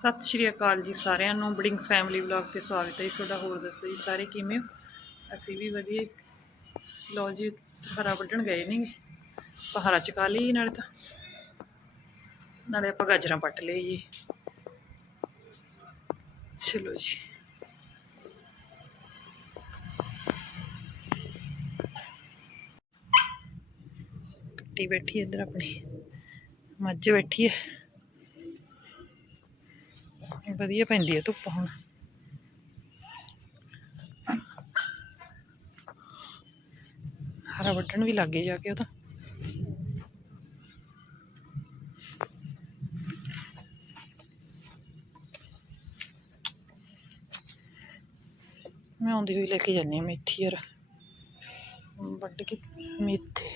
ਸਤਿ ਸ਼੍ਰੀ ਅਕਾਲ ਜੀ ਸਾਰਿਆਂ ਨੂੰ। ਬੜਿੰਗ ਫੈਮਿਲੀ ਵਲੌਗ ਤੇ ਸਵਾਗਤ ਹੈ ਜੀ ਤੁਹਾਡਾ ਹੋਰ ਦੱਸੋ ਜੀ ਸਾਰੇ ਕਿਵੇਂ ਹੋ? ਅਸੀਂ ਵੀ ਵਧੀਆ। ਲਓ ਜੀ, ਹਰਾ ਵੱਢਣ ਗਏ ਨੇਗੇ। ਪਹਾੜਾ ਚਕਾ ਲਈ ਨਾਲੇ ਤਾਂ। ਨਾਲੇ ਆਪਾਂ ਗਾਜਰਾਂ ਪੱਟ ਲਈ ਜੀ। ਚਲੋ ਜੀ। ਕੱਟੀ ਬੈਠੀ ਇੱਧਰ ਆਪਣੀ। ਮੱਝ ਬੈਠੀ ਹੈ। ਵਧੀਆ ਪੈਂਦੀ ਹੈ ਧੁੱਪ ਹੁਣ। ਹਰਾ ਵੱਢਣ ਵੀ ਲੱਗੇ ਜਾ ਕੇ ਉਹ ਤਾਂ। ਮੈਂ ਆਉਂਦੀ ਹੋਈ ਲੈ ਕੇ ਜਾਂਦੀ ਹਾਂ ਮੇਥੀ ਯਾਰ। ਵੱਢ ਕੇ ਮੇਥੇ।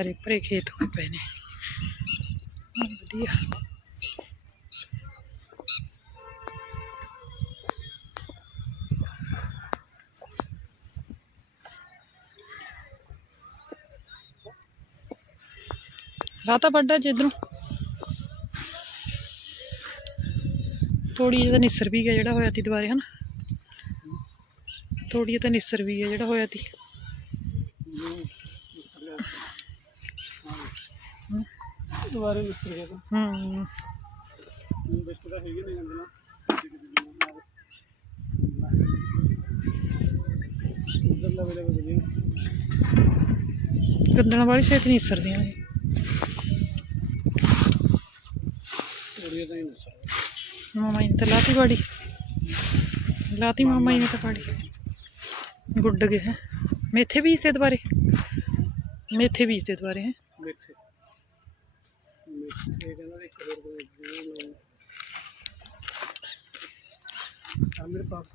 ਹਰੇ ਭਰੇ ਖੇਤ ਹੋਏ ਪਏ ਨੇ। ਵਧੀਆ। ਰਾਤਾ ਵੱਡਾ ਜਿੱਧਰੋਂ ਥੋੜੀ ਜਿਹੀ ਤਾਂ ਨਿਸਰ ਵੀ ਗਿਆ ਜਿਹੜਾ ਹੋਇਆ ਤੀ ਦੁਬਾਰੇ, ਹਨਾ? ਥੋੜੀ ਜਿਹੀ ਤਾਂ ਨਿਸਰ ਵੀ ਗਿਆ ਜਿਹੜਾ ਹੋਇਆ ਤੀ। ਦੁਬਾਰੇ ਹੈ ਹੂੰ। ਤਾਂ ਬਿਸਤ ਦਾ ਹੈਗੇ ਨੇ ਗੰਦਲਾ। ਗੰਦਲਾਂ ਵਾਲੀ ਛੇਤੀ ਨਹੀਂ ਸਰਦੀਆਂ ਨੇ ਥੋੜੀ ਤਾਂ ਹੀ ਨਸਰ ਮਾਮਾ ਜੀ ਨੇ ਤਾਂ ਲਾਤੀ ਬਾੜੀ। ਲਾਤੀ ਮਾਮਾ ਨੇ ਤਾਂ ਬਾੜੀ। ਗੁੱਡ ਗਏ ਹੈ। ਮੇਥੇ ਬੀਜ ਤੇ ਦੁਬਾਰੇ। ਮੇਥੇ ਬੀਜ ਤੇ ਦੁਬਾਰੇ ਹੈ। ਮਿੱਠੇ ਮਿੱਠੇ ਕਹਿੰਦਾ ਇੱਕ ਹੋਰ ਕੋਈ ਜੀ ਆ ਮੇਰੇ ਪਾਸ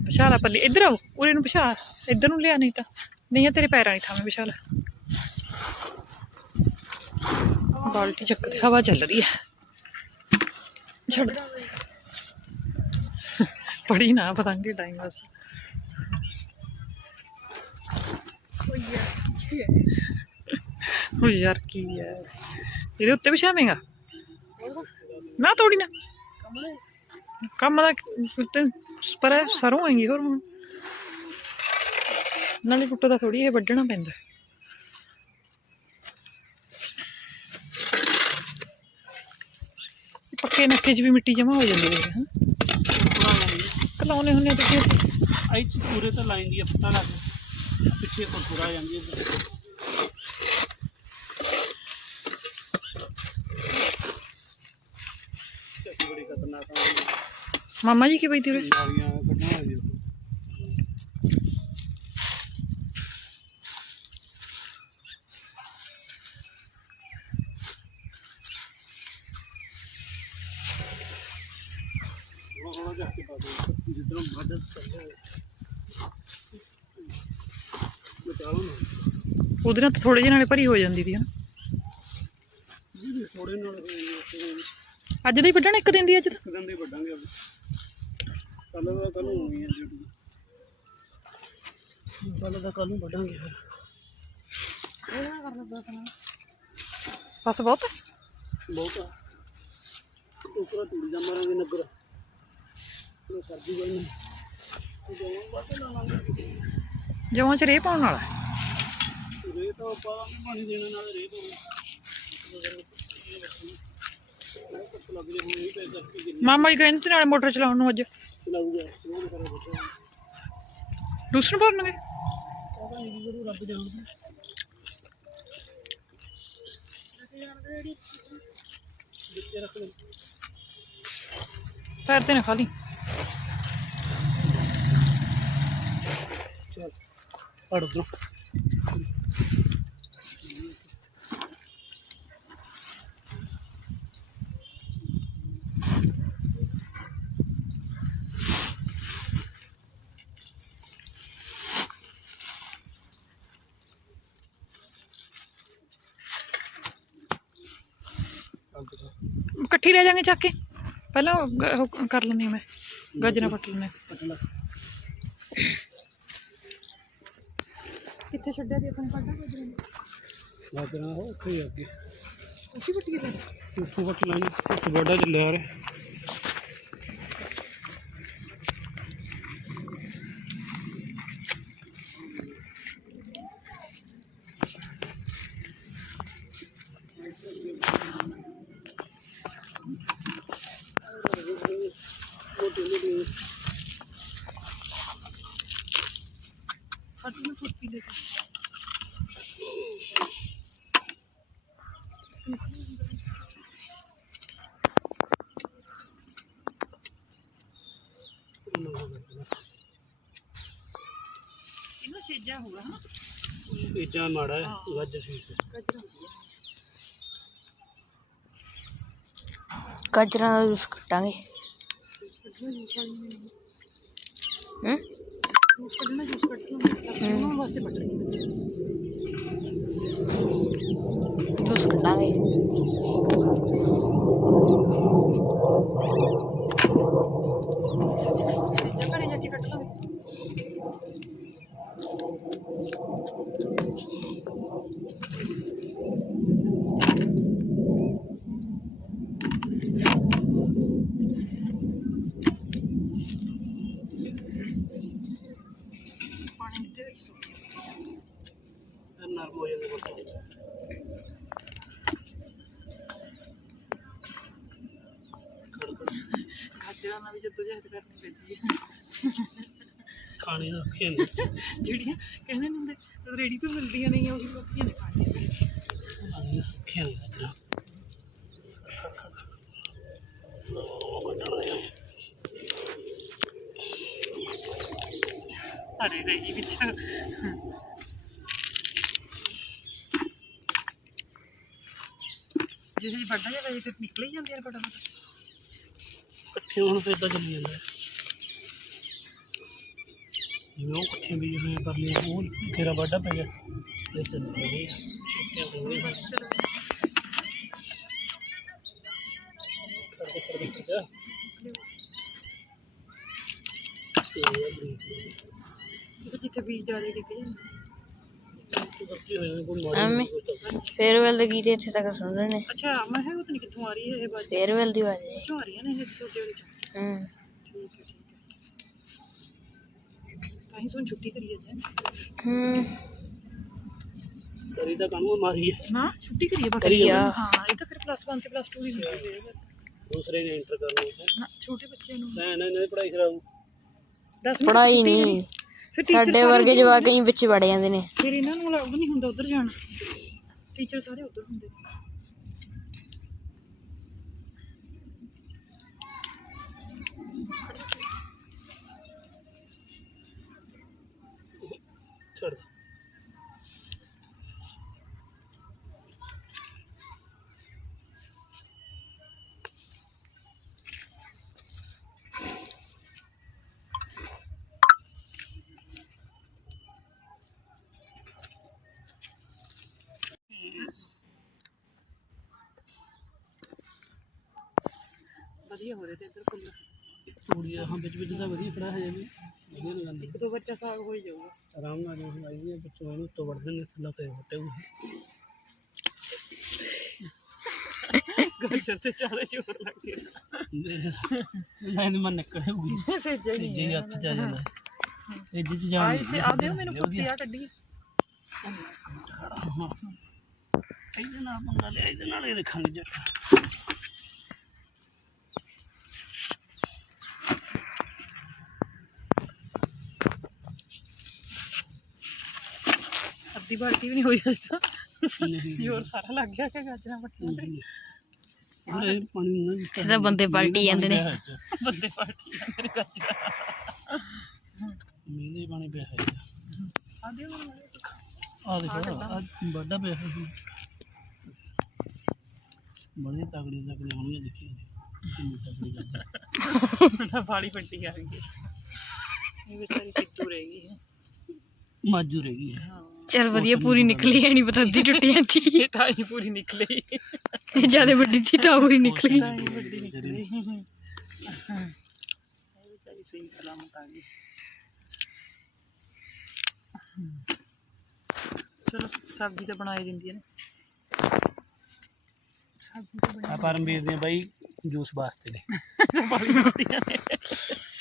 ਵਿਸ਼ਾਲਾ ਪੱਲੀ ਇੱਧਰ ਆਓ, ਉਰੇ ਨੂੰ ਵਿਸ਼ਾਲ ਇੱਧਰ ਨੂੰ ਲਿਆ ਨਹੀਂ ਤਾਂ। ਨਹੀਂ ਆ, ਤੇਰੇ ਪੈਰਾਂ ਨਹੀਂ ਥਾਵੇਂ ਵਿਸ਼ਾਲ ਬਾਲਟੀ ਚੱਕ ਦੇ, ਹਵਾ ਚੱਲ ਰਹੀ ਹੈ। ਛੱਡ। ਪੜੀ ਨਾ ਪਤੰਗੇ ਟਾਈਮ ਬਸ ਉਹ ਯਾਰ, ਕੀ ਹੈ? ਇਹਦੇ ਉੱਤੇ ਵਿਛਾਵੇਂਗਾ? ਨਾ ਤੋੜੀ ਨਾ। ਕੰਮ ਦਾ ਉੱਤੇ ਪਰ ਸਰੋਂ ਆਏਗੀ ਹੋਰ। ਹੁਣ ਨਾਲੇ ਪੁੱਟੋ ਦਾ ਥੋੜੀ ਇਹ ਵੱਢਣਾ ਪੈਂਦਾ। ਪੱਕੇ ਨੱਕੇ 'ਚ ਵੀ ਮਿੱਟੀ ਜਮਾ ਹੋ ਜਾਂਦੀ ਹੈ, ਹਾਂ। ਕਲਾਉਨੇ ਹੁੰਦੇ ਆ ਤੇ ਚ ਪੂਰੇ ਤਾਂ ਲਾਈਨ ਦੀ ਪਤਾ ਲੱਗ ਪਿੱਛੇ ਕੋਲ ਪੂਰਾ ਜਾਂਦੀ ਹੈ ਚੱਕੀ ਬੜੀ ਖਤਰਨਾਕ ਆ ਮਾਮਾ ਜੀ ਕੀ ਬਈ ਤੇਰੇ ਨਾਲੀਆਂ ਕੱਢਣਾ ਹੈ ਜੀ ਥੋੜਾ ਥੋੜਾ ਜਾ ਕੇ ਪਾ ਦੇ ਜਿੱਦਾਂ ਵੱਧ ਚੱਲੇ ਬਚਾਓ ਨਾ। ਉਹਦੇ ਨਾਲ ਤਾਂ ਥੋੜੇ ਜਿਹੇ ਨਾਲੇ ਭਰੀ ਹੋ ਜਾਂਦੀ ਦੀ ਹਨਾ? ਜੀ ਥੋੜੇ ਨਾਲ ਅੱਜ ਦਾ ਹੀ ਵੱਢਣਾ ਇੱਕ ਦਿਨ ਦੀ ਅੱਜ ਤਾਂ? ਗੰਦੇ ਵੱਡਾਂਗੇ ਅੱਜ ਕੱਲ ਦਾ ਕੱਲ ਨੂੰ ਹੋਣੀ ਹੈ ਡਿਊਟੀ ਕੱਲ ਦਾ ਕੱਲ ਨੂੰ ਵੱਡਾਂਗੇ ਫਿਰ। ਬਸ ਬਹੁਤ ਬਹੁਤ ਆ ਉਪਰ ਤੂੜੀ ਦਾ ਮਾਰਾਂਗੇ ਨਗਰ। ਉਹ ਸਰਦੀ ਲਾਂਗੇ ਜਵਾਂ ਚ ਰੇ ਪਾਉਣ ਵਾਲਾ ਰੇ ਤਾਂ ਪਾਵਾਂਗੇ ਪਾਣੀ ਦੇਣ ਨਾਲ ਰੇ ਤੋਂ ਲੱਗ ਜੇ ਇਹ ਕਿ ਮਾਮਾ ਜੀ ਕਹਿੰਦੇ ਤੇ ਨਾਲੇ ਮੋਟਰ ਚਲਾਉਣ ਨੂੰ ਅੱਜ। ਚਲਾਊਗਾ ਉਹ ਕਰੇ ਬੱਚਾ ਦੂਸਰੇ ਭਰਨਗੇ ਪਤਾ ਨਹੀਂ ਜਦੋਂ ਰੱਬ ਜਾਣਦਾ। ਵਿੱਚੇ ਰੱਖ ਲੈ। ਪੈਰ ਤੇ ਨਾ ਖਾ ਲਈ। ਚੱਲ ਪੜ ਦੋ ਇਕੱਠੀ ਲੈ ਜਾਾਂਗੇ ਚੱਕ ਕੇ। ਪਹਿਲਾਂ ਉਹ ਗ- ਉਹ ਕਰ ਲੈਂਦੀ ਹਾਂ ਮੈਂ। ਗਾਜਰਾਂ ਪੱਟ ਲੈਂਦੇ ਕਿੱਥੇ ਛੱਡਿਆ ਦੀ ਆਪਣੇ ਕੱਢਾ ਗਾਜਰਾਂ ਨੂੰ? ਗਾਜਰਾਂ ਉਹ ਉੱਥੇ ਹੀ ਆ ਅੱਗੇ। ਉੱਚੀ ਪੱਟੀ ਤੇ ਉੱਥੋਂ ਪੱਟ ਲਾਂਗੇ ਉੱਥੇ ਵੱਡਾ ਚੱਲਿਆ ਰੇ ਇਹਨੂੰ ਸੇਜਾ ਹੋਗਾ ਹਾਂ ਇਦਾਂ ਮਾੜਾ ਹੈ ਵੱਜ ਸੀ ਗਾਜਰਾਂ ਵਧੀਆ ਗਾਜਰਾਂ ਦਾ ਜੂਸ ਕੱਟਾਂਗੇ ਕੱਢਣਾ ਜੂਸ ਵਾਲੀ ਨਹੀਂ ਹੂੰ ਜੂਸ ਕੱਢਣਾ ਜੂਸ ਕੱਢਣਾ ਉਹਨਾਂ ਵਾਸਤੇ ਪੱਟ ਰਹੀ ਜੂਸ ਕੱਟਾਂਗੇ ਸੇਜਾ ਘਰੇ ਜਾ ਕੇ ਕੱਢ ਲਾਂਗੇ ਪਾਣੀ ਦੇ ਵਿੱਚ ਸੁੱਟ ਨਰਮ ਹੋ ਜਾਂਦੇ ਬੱਟੇ ਗਾਜਰਾਂ ਨਾਲ ਵੀ ਜਦੋਜਹਿਦ ਕਰਨੀ ਪੈਂਦੀ ਹੈ ਖਾਣੇ ਦਾ ਖੇਲ ਜਿਹੜੀਆਂ ਕਹਿੰਦੇ ਨੇ ਹੁੰਦੇ ਰੇੜੀ ਤੋਂ ਮਿਲਦੀਆਂ ਨਹੀਂ ਉਹੀ ਸੌਖੀਆਂ ਨੇ ਖਾਣੀਆਂ ਆਂਦੀ ਖੇਲ ਗਾਜਰਾਂ ਹਰੇ ਰਹੀ ਵਿੱਚ। ਜਿਹੇ ਜੀ ਵੱਡਾ ਜਿਹਾ ਤੇ ਨਿਕਲ ਹੀ ਜਾਂਦੀਆਂ ਨੇ ਫਟਾਫਟ। ਇਕੱਠੇ ਹੁਣ ਫਿਰ ਤਾਂ ਚੱਲੀ ਜਾਂਦਾ। ਹੈ। ਜਿਵੇਂ ਉਹ ਇਕੱਠੇ ਵੀ ਹੋਏ ਕਰ ਲਿਆ ਉਹ ਤੇਰਾ ਵਾਢਾ ਪੈ ਗਿਆ ਇਹ ਚੱਲ ਰਹੀ ਹੈ ਛੇਤੀਆਂ ਹੋ ਗਈਆਂ ਚਲੋ ਕਰਦੇ ਕਰਦੇ ਕਰਦੇ ਤੇ ਇਹ ਬਰੀਕ ਇਹ ਜਿੱਥੇ ਬੀਜ ਜਾ ਰਹੇ ਡਿੱਗ ਜਾਂਦੇ ਬਰੀਕ ਸਬਜ਼ੀ ਹੋ ਜਾਂਦੀ ਕੋਈ ਐਵੇਂ। ਮਾੜੀ ਕੋਈ ਤਾਂ ਫੇਅਰਵੈਲ ਦੇ ਗੀਤ ਇੱਥੇ ਤੱਕ ਸੁਣ ਰਹੇ ਨੇ ਅੱਛਾ ਮੈਂ ਕਿਹਾ ਪਤਾ ਨਹੀਂ ਕਿੱਥੋਂ ਆ ਹੀ ਸੁਣ ਛੁੱਟੀ ਕਰੀ ਅੱਜ ਹੂੰ? ਕਰੀ ਤਾਂ ਕਾਨੂੰ ਮਾਰੀ ਹੈ ਨਾ ਛੁੱਟੀ ਕਰੀਏ ਬਾਕੀ ਕਰੀ ਆ। ਹਾਂ ਇਹ ਤਾਂ ਫਿਰ ਪਲੱਸ 1 ਤੇ ਪਲੱਸ 2 ਦੀ ਹੁੰਦੀ ਹੈ ਦੂਸਰੇ ਨੇ ਇੰਟਰ ਕਰਨਾ ਹੈ। ਨਾ ਛੋਟੇ ਬੱਚਿਆਂ ਨੂੰ। ਨਾ ਨਾ ਨਾ ਪੜਾਈ ਕਰਾਉ 10 ਮਿੰਟ ਪੜਾਈ ਛੁੱਟੀ ਨਹੀਂ। ਕਰੀ। ਫਿਰ teacher ਸਾਡੇ ਸਾਰੇ ਵਰਗੇ ਜਵਾਕ ਹੀ ਵਿੱਚ ਵੜ ਜਾਂਦੇ ਨੇ। ਨੇ। ਫਿਰ ਇਹਨਾਂ ਨੂੰ ਅਲਾਉਡ ਨਹੀਂ ਹੁੰਦਾ ਉਧਰ ਜਾਣਾ। ਟੀਚਰ ਸਾਰੇ ਉਧਰ ਹੁੰਦੇ ਨੇ। ਵਧੀਆ ਹੋ ਰਿਹਾ ਤੇ ਇੱਧਰ ਕੁੱਲ ਤੂੜੀ ਹਾਂ ਵਿੱਚ ਵਿੱਚ ਤਾਂ ਵਧੀਆ ਖੜਾ ਹੈ ਜੀ ਵਧੀਆ ਨਹੀਂ ਗੰਦੀ ਇੱਕ ਦੋ ਬੱਚਾ ਸਾਗ ਹੋ ਹੀ ਜਾਊਗਾ। ਆਰਾਮ ਨਾਲ ਜੋ ਆਈ ਹੈ ਬੱਚੋਂ ਇਹਨੂੰ ਤੋਂ ਵੜਦੇ ਨੇ ਥੱਲਾ ਤੇ ਹਟੇ ਹੋਏ। ਗਾਜਰ ਤੇ ਚਾਰੇ ਚੋਰ ਲੱਗ ਗਿਆ ਇਹਦੇ ਮਨ ਨਿਕਲੇ ਹੋਈ ਸੇਜਾ ਜੇ ਨਹੀਂ ਹੱਥ ਚ ਜਾਂਦਾ। ਇਹ ਜਿੱਜ ਆ ਜਾਣ ਇੱਥੇ ਆ ਦਿਓ ਮੈਨੂੰ ਕੁੱਤੀ ਆ ਕੱਢੀ। ਇਹਦੇ ਨਾਲ ਪੰਗਾ ਲਿਆ ਇਹਦੇ ਨਾਲ ਇਹ ਦੇਖਾਂਗੇ ਜੱਟ। ਅੱਧੀ ਬਾਲਟੀ ਵੀ ਨਹੀਂ ਹੋਈ ਅਜ ਤਾਂ। ਨਹੀਂ ਜ਼ੋਰ ਸਾਰਾ ਲੱਗ ਗਿਆ ਕਿ ਗਾਜਰਾਂ ਪੱਟੀਆਂ ਤੇ ਇਹ ਪਾਣੀ ਨਾ ਦਿੱਤਾ ਇੱਥੇ ਤਾਂ ਬੰਦੇ ਪਲਟੀ ਜਾਂਦੇ ਨੇ। ਬੰਦੇ ਪਾਰਟੀ ਮੇਰੇ ਗਾਜਰਾਂ। ਮੀਂਹ ਪਾਣੀ ਪਿਆ ਹੈ ਆ ਜਿਹਾ। ਆ ਦੇਖੋ ਆ ਵੱਡਾ ਪਿਆ ਹੈ ਬੜੀ ਤਗੜੀ ਤਗੜੀ ਹੋਣੀ ਦੇਖੀ ਕਿੰਨੀ ਤਗੜੀ ਗੱਲ ਨਾ ਵਾਲੀ ਪੱਟੀ ਆ ਗਈ ਇਹ ਵਿਚਾਰੀ ਸਿੱਟੂ ਰਹਿ ਗਈ ਹੈ। ਮਾਜੂ ਰਹਿ ਗਈ ਹੈ। ਹਾਂ। ਚਲ ਵਧੀਆ ਪੂਰੀ ਨਿਕਲੀ ਐ ਨਹੀਂ ਪਤਾ ਅੱਧੀ ਟੁੱਟੀਆਂ ਸੀ ਇਹ ਤਾਂ ਹੀ ਪੂਰੀ ਨਿਕਲੀ। ਜ਼ਿਆਦਾ ਵੱਡੀ ਸੀ ਤਾਂ ਪੂਰੀ ਨਿਕਲੀ। ਤਾਂ ਹੀ ਵੱਡੀ ਨਿਕਲੀ। ਇਹ ਵਿਚਾਰੀ ਸਹੀ ਸਲਾਮਤ ਆ ਗਈ ਚਲੋ ਸਬਜ਼ੀ ਤਾਂ ਬਣਾਈ ਦਿੰਦੀ ਹੈ ਨਾ। ਸਬਜ਼ੀ ਤਾਂ ਬਣੀ ਆ ਪਰਮਵੀਰ ਦੀਆਂ ਬਾਈ ਜੂਸ ਵਾਸਤੇ ਨੇ।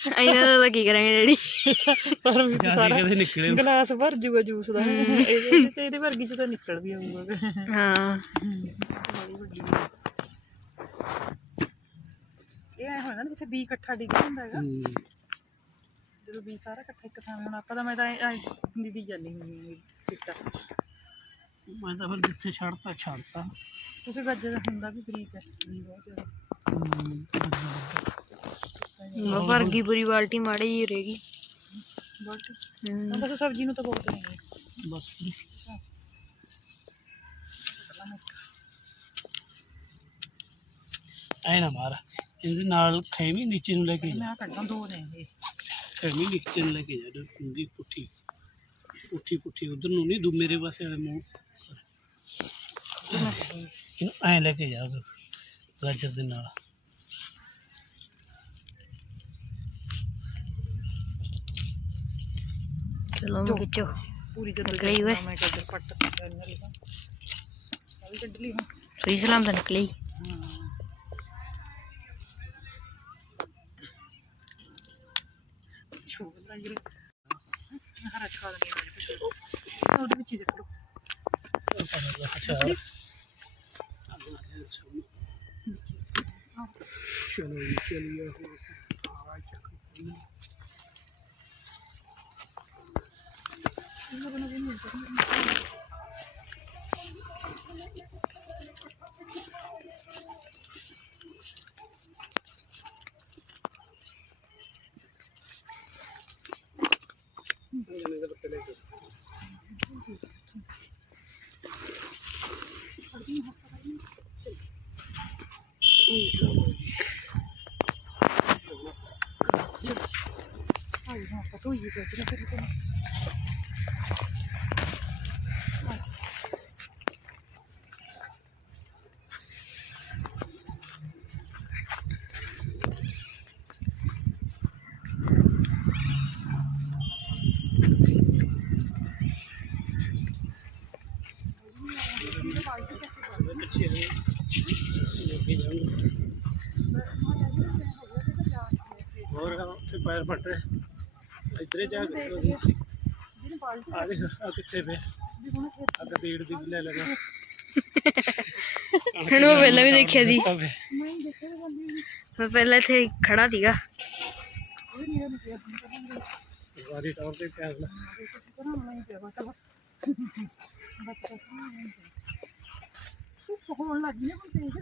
ਇਹਨਾਂ ਦਾ ਤਾਂ ਕੀ ਕਰਾਂਗੇ ਡੈਡੀ? ਪਰ ਵੀ ਸਾਰਾ ਕੇ ਕਦੇ ਨਿਕਲੇ ਗਲਾਸ ਭਰ ਜੂਗਾ ਜੂਸ ਦਾ। ਇਹਦੇ ਤੇ ਇਹਦੇ ਵਰਗੀ ਚ ਤਾਂ ਨਿਕਲ ਵੀ ਆਊਗਾ। ਹਾਂ। ਇਹ ਐ ਹੋਣਾ ਨਾ ਜਿੱਥੇ ਬੀ ਇਕੱਠਾ ਡਿੱਗਿਆ ਹੁੰਦਾ ਹੈਗਾ। ਜਦੋਂ ਬੀ ਸਾਰਾ ਇਕੱਠਾ ਇੱਕ ਥਾਂ ਹੁਣ ਆਪਾਂ ਤਾਂ ਮੈਂ ਤਾਂ ਐ ਦੀਦੀ ਜਾਨੀ ਹੁੰਦੀ ਹਾਂ ਕਿੱਟਾ ਮੈਂ ਤਾਂ ਫਿਰ ਜਿੱਥੇ ਛੱਡਤਾ ਛੱਡਤਾ। ਤੁਸੀਂ ਗੱਜੇ ਦਾ ਹੁੰਦਾ ਵੀ ਬਰੀਕ ਹੈ। ਬਹੁਤ ਜ਼ਿਆਦਾ ਭਰ ਗਈ ਪੂਰੀ ਬਾਲਟੀ ਮਾੜੀ ਜੀ ਰਹੇਗੀ ਬਟ ਹੂੰ ਬਸ ਸਬਜ਼ੀ ਨੂੰ ਤਾਂ ਬਹੁਤ ਨਹੀਂ ਹੈ ਬਸ। ਐ ਨਾ ਮਾਰ ਇਹਦੇ ਨਾਲ ਖੈਮੀ ਨੀਚੇ ਨੂੰ ਲੈ ਕੇ ਮੈਂ ਕੱਢਾਂ ਦੋ ਨੇ ਇਹ ਖੈਮੀ ਨੀਚੇ ਨੂੰ ਲੈ ਕੇ ਜਾ ਡੂੰਗੀ ਪੁੱਠੀ। ਪੁੱਠੀ ਪੁੱਠੀ ਉਧਰ ਨੂੰ ਨਹੀਂ ਦੂ ਮੇਰੇ ਪਾਸੇ ਵਾਲੇ ਮੂੰਹ। ਇਹਨੂੰ ਐ ਲੈ ਕੇ ਜਾ ਉਧਰ ਗਾਜਰ ਦੇ ਨਾਲ। ਚਲੋ ਮੈਂ ਖਿੱਚੋ ਪੂਰੀ ਜਦੋਂ ਨਿਕਲੀ ਓਏ। ਮੈਂ ਗੱਜਰ ਪੱਟ ਕਰਨਾ ਹਾਂ ਪਤਾ ਹੋਈ ਗੱਜਰ ਫਿਰ ਤੇ ਪਿੱਛੇ ਲੈ ਕੇ ਜਾਊਂਗਾ ਹੋਰ ਤੇ ਪੈਰ ਫਟ ਰਹੇ ਇਧਰੇ ਜਾ ਕੇ ਜਿਹਨੇ ਬਾਲਟੀ ਆ ਦੇਖ ਆ ਕਿੱਥੇ ਪਏ? ਆ ਗਦੀੜ ਦੀ ਲੈ ਲੈਣਾ ਹੁਣ ਮੈਂ ਪਹਿਲਾਂ ਵੀ ਦੇਖਿਆ ਸੀ। ਮੈਂ ਪਹਿਲਾਂ ਇੱਥੇ ਖੜਾ ਸੀਗਾ। ਵਾਰੀ ਟੌਰ ਤੇ ਪਿਆ ਹੋਣ ਲੱਗੀ ਨਾ ਹੁਣ ਤੇਜ।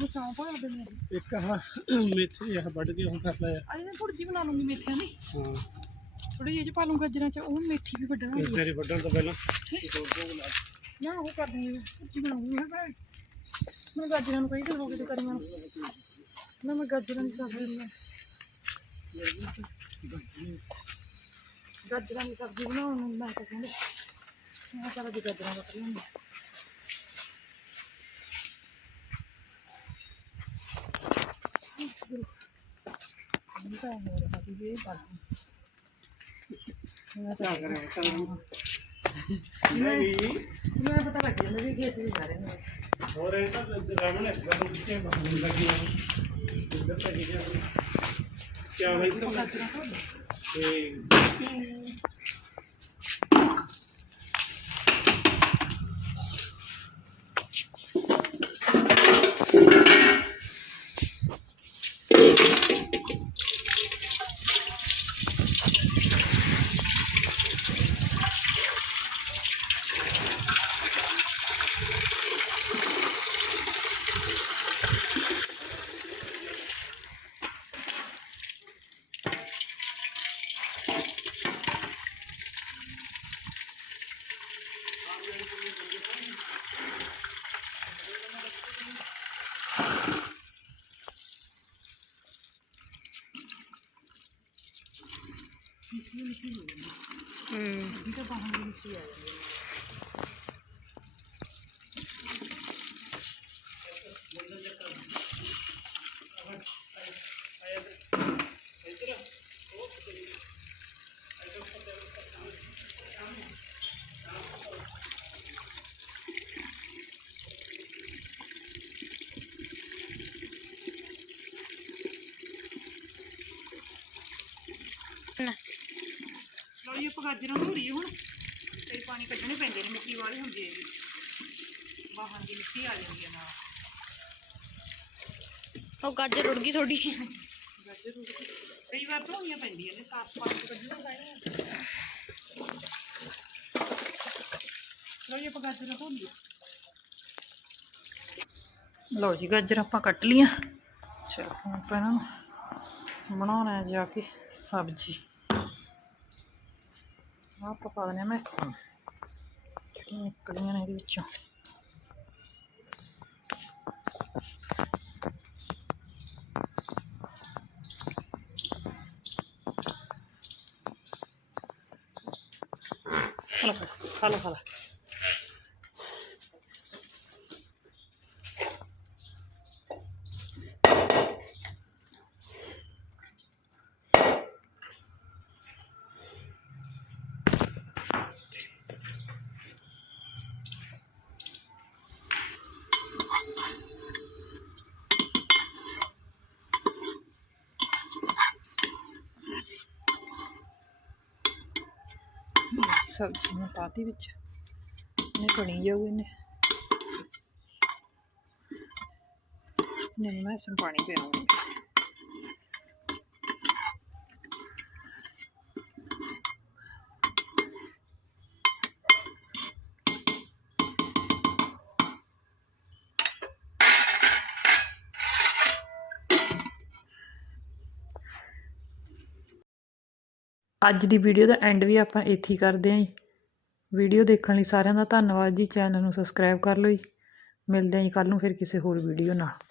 ਮੈਂ ਸਾਂ ਪਾ ਦੇ ਮੇਰੇ ਇੱਕ ਆ ਮੇਥੇ ਆ ਵੱਢ ਕੇ ਹੁਣ ਕਰ ਲਿਆ। ਆਈ ਨਾ ਭੁਰਜੀ ਬਣਾ ਲੂੰਗੀ ਮੇਥਿਆਂ ਦੀ। ਹਾਂ। ਥੋੜੀ ਜਿਹੀ ਚ ਪਾ ਲੂੰ ਗਾਜਰਾਂ ਚ ਉਹ ਮੇਥੀ ਵੀ ਵੱਢਣਾ ਇਸ ਤੇਰੀ ਵੱਢਣ ਤੋਂ ਪਹਿਲਾਂ ਨਾ ਉਹ ਕਰ ਦੂੰਗੀ ਭੁਰਜੀ ਬਣਾਉਂਗੀ ਮੈਂ ਭਾਈ ਮੈਂ ਗਾਜਰਾਂ ਨੂੰ ਕਹੀ ਤੇ ਹੋ ਗਏ ਤੇ ਕਰੀਆਂ। ਨੂੰ। ਨਾ ਮੈਂ ਗਾਜਰਾਂ ਦੀ ਸਬਜ਼ੀ ਬਣਾ ਗਾਜਰਾਂ ਦੀ ਸਬਜ਼ੀ ਬਣਾਉਣ ਨੂੰ ਮੈਂ ਤਾਂ ਕਹਿੰਦੇ ਮੈਂ ਸਾਰਾ ਦੀ ਗਾਜਰਾਂ ਕੱਟ ਲੈਂਦੀ ਨਹੀਂ ਤਾਂ ਹੋ ਰਿਹਾ ਕਿ ਇਹ ਬਾਕੀ ਮੈਂ ਤਾਂ ਕਰਿਆ ਕਰ ਮੈਂ ਪਤਾ ਲੱਗ ਜਾਂਦਾ ਵੀ ਖੇਤ ਵੀ ਜਾ ਰਹੇ ਨੇ ਹੋਰ ਇਹ ਤਾਂ ਰਾਮਣ ਇੱਕ ਗੱਲ ਉੱਤੇ ਬੰਦ ਲੱਗੀ ਆ ਇੱਧਰ ਤੱਕ ਹੀ ਜਾ? ਕੀ ਹੋਈ ਤੇ ਹੂੰ ਇਹ ਤਾਂ Kita pahami. ਆਪਾਂ ਗਾਜਰਾਂ ਨੂੰ ਧੋਰੀਏ ਹੁਣ। ਕਈ ਪਾਣੀ ਕੱਢਣੇ ਪੈਂਦੇ ਨੇ ਮਿੱਟੀ ਵਾਲੀ ਹੁੰਦੀ ਹੈ ਜੀ ਬਾਹਾਂ ਦੀ ਮਿੱਟੀ ਆ ਜਾਂਦੀ ਹੈ ਨਾਲ। ਉਹ ਗਾਜਰ ਰੁੜ ਗਈ ਥੋੜੀ ਗਾਜਰ ਰੁੜ ਗਈ। ਕਈ ਵਾਰ ਧੋਣੀਆਂ ਪੈਂਦੀਆਂ ਨੇ ਸਾਫ਼ ਪਾਣੀ ਕੱਢਣਾ ਪੈਂਦਾ ਲਓ ਜੀ ਆਪਾਂ ਗਾਜਰਾਂ ਧੋ ਲਈਏ ਲਓ ਜੀ ਗਾਜਰਾਂ ਆਪਾਂ ਕੱਟ ਲੀਆਂ ਚਲੋ ਹੁਣ ਨੂੰ ਬਣਾਉਣਾ ਹੈ ਜਾ ਕੇ ਸਬਜ਼ੀ। ਆਹ ਆਪਾਂ ਪਾ ਦਿੰਦੇ ਹਾਂ ਮੈਸਾਂ ਸਬਜ਼ੀ ਨੂੰ ਪਾਤੀ ਵਿੱਚ। ਇਹਨੇ ਬਣੀ ਜਾਊ ਇਹਨੇ। ਨੇ ਮੈਂ ਪਾਣੀ ਪਿਆਉਂਗੀ ਅੱਜ ਦੀ ਵੀਡੀਓ ਦਾ ਐਂਡ ਵੀ ਆਪਾਂ ਇੱਥੇ ਹੀ ਕਰਦੇ ਆਂ ਜੀ। ਵੀਡੀਓ ਦੇਖਣ ਲਈ ਸਾਰਿਆਂ ਦਾ ਧੰਨਵਾਦ ਜੀ। ਚੈਨਲ ਨੂੰ ਸਬਸਕ੍ਰਾਈਬ ਕਰ ਲਓ ਜੀ। ਮਿਲਦੇ ਆਂ ਜੀ ਕੱਲ ਨੂੰ ਫਿਰ ਕਿਸੇ ਹੋਰ ਵੀਡੀਓ ਨਾਲ।